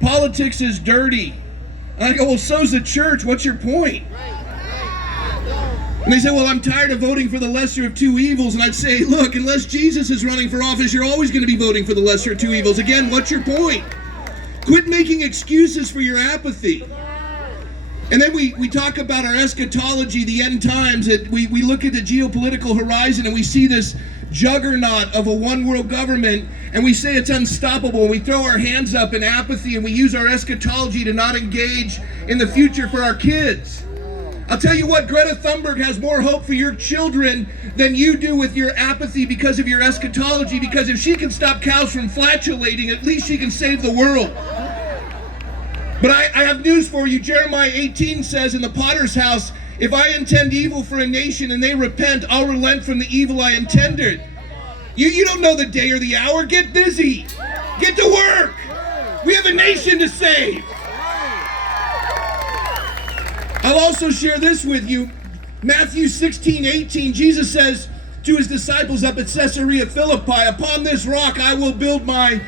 Politics is dirty. And I go, well, so's the church. What's your point? And they say, well, I'm tired of voting for the lesser of two evils. And I'd say, look, unless Jesus is running for office, you're always going to be voting for the lesser of two evils. Again, what's your point? Quit making excuses for your apathy. And then we talk about our eschatology, the end times. We look at the geopolitical horizon and we see this juggernaut of a one world government, and we say it's unstoppable, and we throw our hands up in apathy, and we use our eschatology to not engage in the future for our kids. I'll tell you what, Greta Thunberg has more hope for your children than you do with your apathy because of your eschatology, because if she can stop cows from flatulating, at least she can save the world. But I have news for you. Jeremiah 18 says, in the potter's house, if I intend evil for a nation and they repent, I'll relent from the evil I intended. You don't know the day or the hour. Get busy. Get to work. We have a nation to save. I'll also share this with you. Matthew 16:18, Jesus says to his disciples up at Caesarea Philippi, upon this rock I will build my...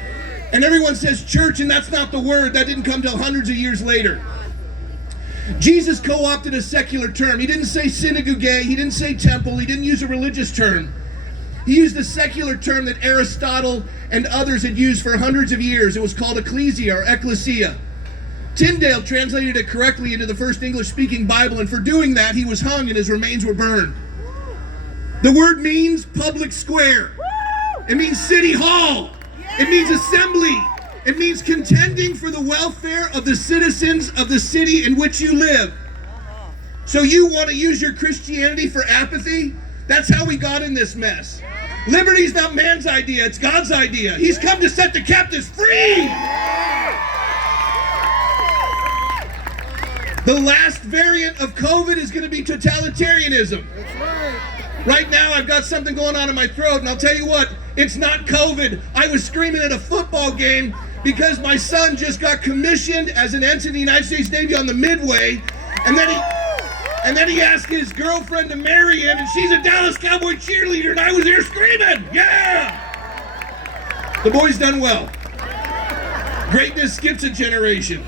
And everyone says church, and that's not the word. That didn't come till hundreds of years later. Jesus co-opted a secular term. He didn't say synagogue, he didn't say temple, he didn't use a religious term. He used a secular term that Aristotle and others had used for hundreds of years. It was called Ecclesia or Ecclesia. Tyndale translated it correctly into the first English-speaking Bible, and for doing that, he was hung and his remains were burned. The word means public square. It means city hall. It means assembly. It means contending for the welfare of the citizens of the city in which you live. So you want to use your Christianity for apathy? That's how we got in this mess. Liberty's not man's idea, it's God's idea. He's come to set the captives free. The last variant of COVID is going to be totalitarianism. Right now I've got something going on in my throat, and I'll tell you what, it's not COVID. I was screaming at a football game because my son just got commissioned as an ensign in the United States Navy on the Midway, and then he asked his girlfriend to marry him, and she's a Dallas Cowboy cheerleader, and I was there screaming, yeah! The boy's done well. Greatness skips a generation.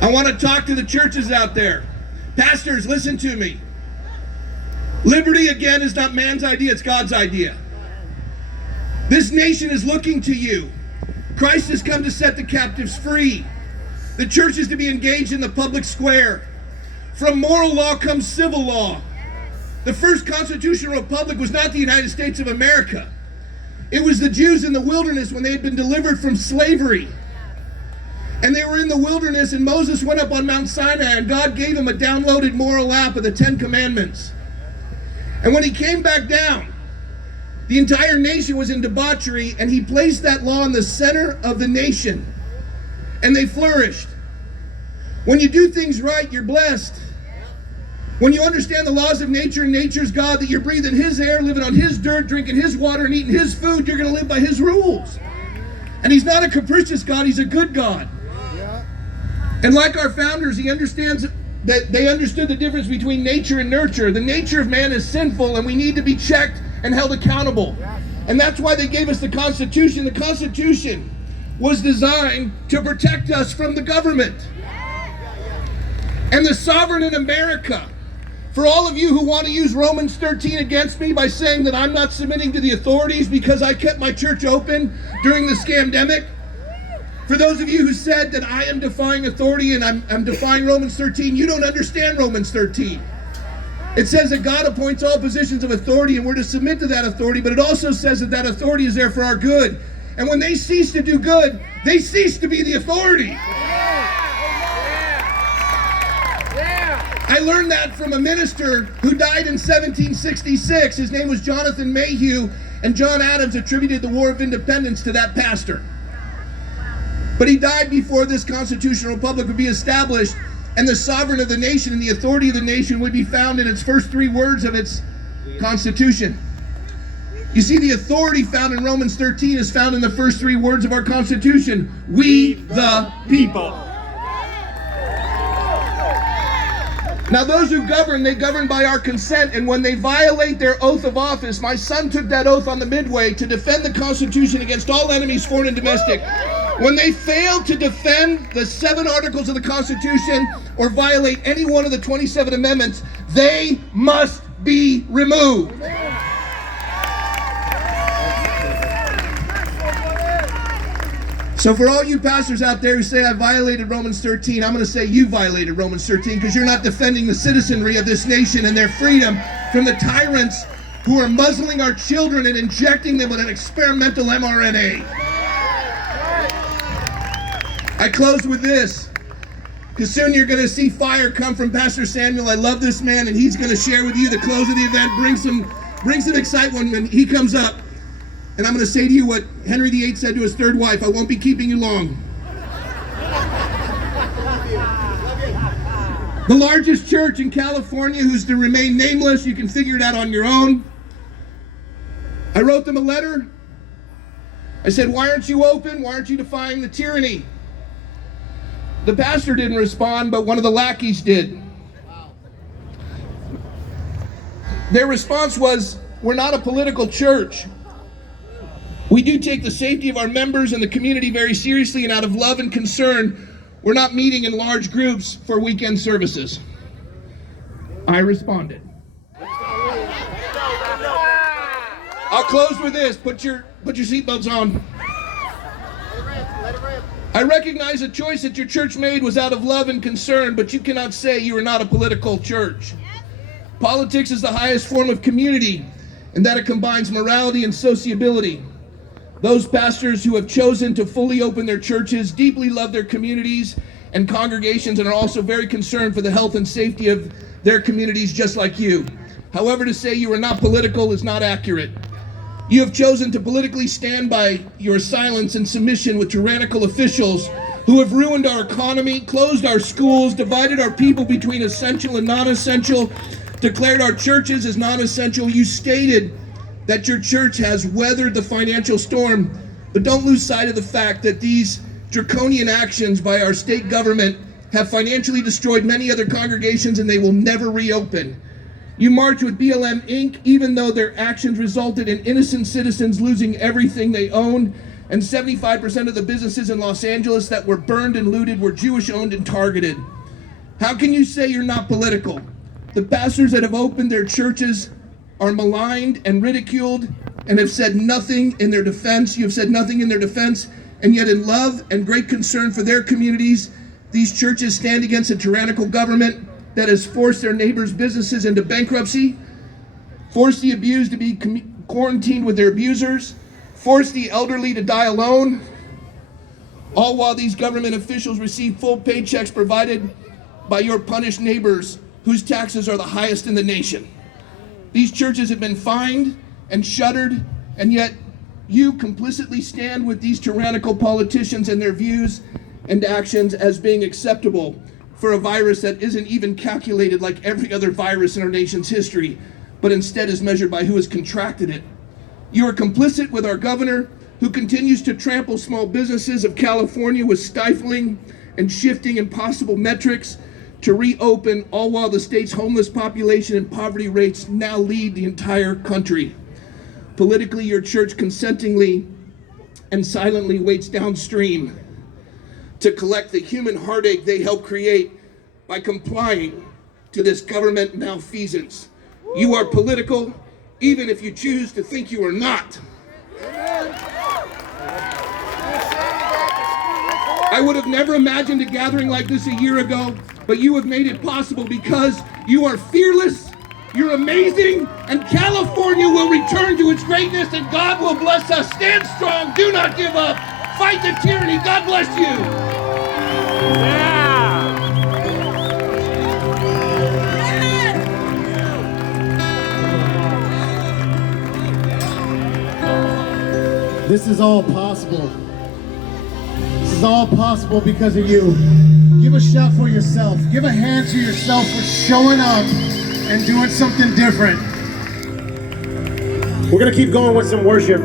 I want to talk to the churches out there. Pastors, listen to me. Liberty, again, is not man's idea, it's God's idea. This nation is looking to you. Christ has come to set the captives free. The church is to be engaged in the public square. From moral law comes civil law. The first constitutional republic was not the United States of America. It was the Jews in the wilderness when they had been delivered from slavery. And they were in the wilderness, and Moses went up on Mount Sinai, and God gave him a downloaded moral app of the 10 Commandments. And when he came back down, the entire nation was in debauchery, and he placed that law in the center of the nation. And they flourished. When you do things right, you're blessed. When you understand the laws of nature and nature's God, that you're breathing his air, living on his dirt, drinking his water, and eating his food, you're going to live by his rules. And he's not a capricious God, he's a good God. And like our founders, he understands that they understood the difference between nature and nurture. The nature of man is sinful, and we need to be checked and held accountable. And that's why they gave us the Constitution. The Constitution was designed to protect us from the government. And the sovereign in America, for all of you who want to use Romans 13 against me by saying that I'm not submitting to the authorities because I kept my church open during the scamdemic, for those of you who said that I am defying authority and I'm defying Romans 13, you don't understand Romans 13. It says that God appoints all positions of authority and we're to submit to that authority, but it also says that that authority is there for our good. And when they cease to do good, they cease to be the authority. I learned that from a minister who died in 1766. His name was Jonathan Mayhew, and John Adams attributed the War of Independence to that pastor. But he died before this constitutional republic would be established, and the sovereign of the nation and the authority of the nation would be found in its first 3 words of its constitution. You see, the authority found in Romans 13 is found in the first 3 words of our Constitution. We the people. Now those who govern, they govern by our consent, and when they violate their oath of office, my son took that oath on the Midway to defend the Constitution against all enemies, foreign and domestic. When they fail to defend the 7 articles of the Constitution or violate any one of the 27 amendments, they must be removed. So for all you pastors out there who say I violated Romans 13, I'm going to say you violated Romans 13 because you're not defending the citizenry of this nation and their freedom from the tyrants who are muzzling our children and injecting them with an experimental mRNA. I close with this, because soon you're going to see fire come from Pastor Samuel. I love this man, and he's going to share with you the close of the event. Bring some excitement when he comes up. And I'm going to say to you what Henry VIII said to his 3rd wife: I won't be keeping you long. The largest church in California, who's to remain nameless, you can figure it out on your own. I wrote them a letter. I said, why aren't you open? Why aren't you defying the tyranny? The pastor didn't respond, but one of the lackeys did. Their response was, we're not a political church. We do take the safety of our members and the community very seriously, and out of love and concern, we're not meeting in large groups for weekend services. I responded. I'll close with this. Put your seatbelts on. I recognize the choice that your church made was out of love and concern, but you cannot say you are not a political church. Politics is the highest form of community, and that it combines morality and sociability. Those pastors who have chosen to fully open their churches deeply love their communities and congregations and are also very concerned for the health and safety of their communities, just like you. However, to say you are not political is not accurate. You have chosen to politically stand by your silence and submission with tyrannical officials who have ruined our economy, closed our schools, divided our people between essential and non-essential, declared our churches as non-essential. You stated that your church has weathered the financial storm, but don't lose sight of the fact that these draconian actions by our state government have financially destroyed many other congregations and they will never reopen. You march with BLM Inc., even though their actions resulted in innocent citizens losing everything they owned, and 75% of the businesses in Los Angeles that were burned and looted were Jewish-owned and targeted. How can you say you're not political? The pastors that have opened their churches are maligned and ridiculed and have said nothing in their defense. You have said nothing in their defense, and yet in love and great concern for their communities, these churches stand against a tyrannical government that has forced their neighbors' businesses into bankruptcy, forced the abused to be quarantined with their abusers, forced the elderly to die alone, all while these government officials receive full paychecks provided by your punished neighbors whose taxes are the highest in the nation. These churches have been fined and shuttered, and yet you complicitly stand with these tyrannical politicians and their views and actions as being acceptable for a virus that isn't even calculated like every other virus in our nation's history, but instead is measured by who has contracted it. You are complicit with our governor, who continues to trample small businesses of California with stifling and shifting impossible metrics to reopen, all while the state's homeless population and poverty rates now lead the entire country. Politically, your church consentingly and silently waits downstream to collect the human heartache they helped create by complying to this government malfeasance. You are political, even if you choose to think you are not. I would have never imagined a gathering like this a year ago, but you have made it possible because you are fearless, you're amazing, and California will return to its greatness, and God will bless us. Stand strong, do not give up, fight the tyranny. God bless you. This is all possible. This is all possible because of you. Give a shout for yourself. Give a hand to yourself for showing up and doing something different. We're going to keep going with some worship.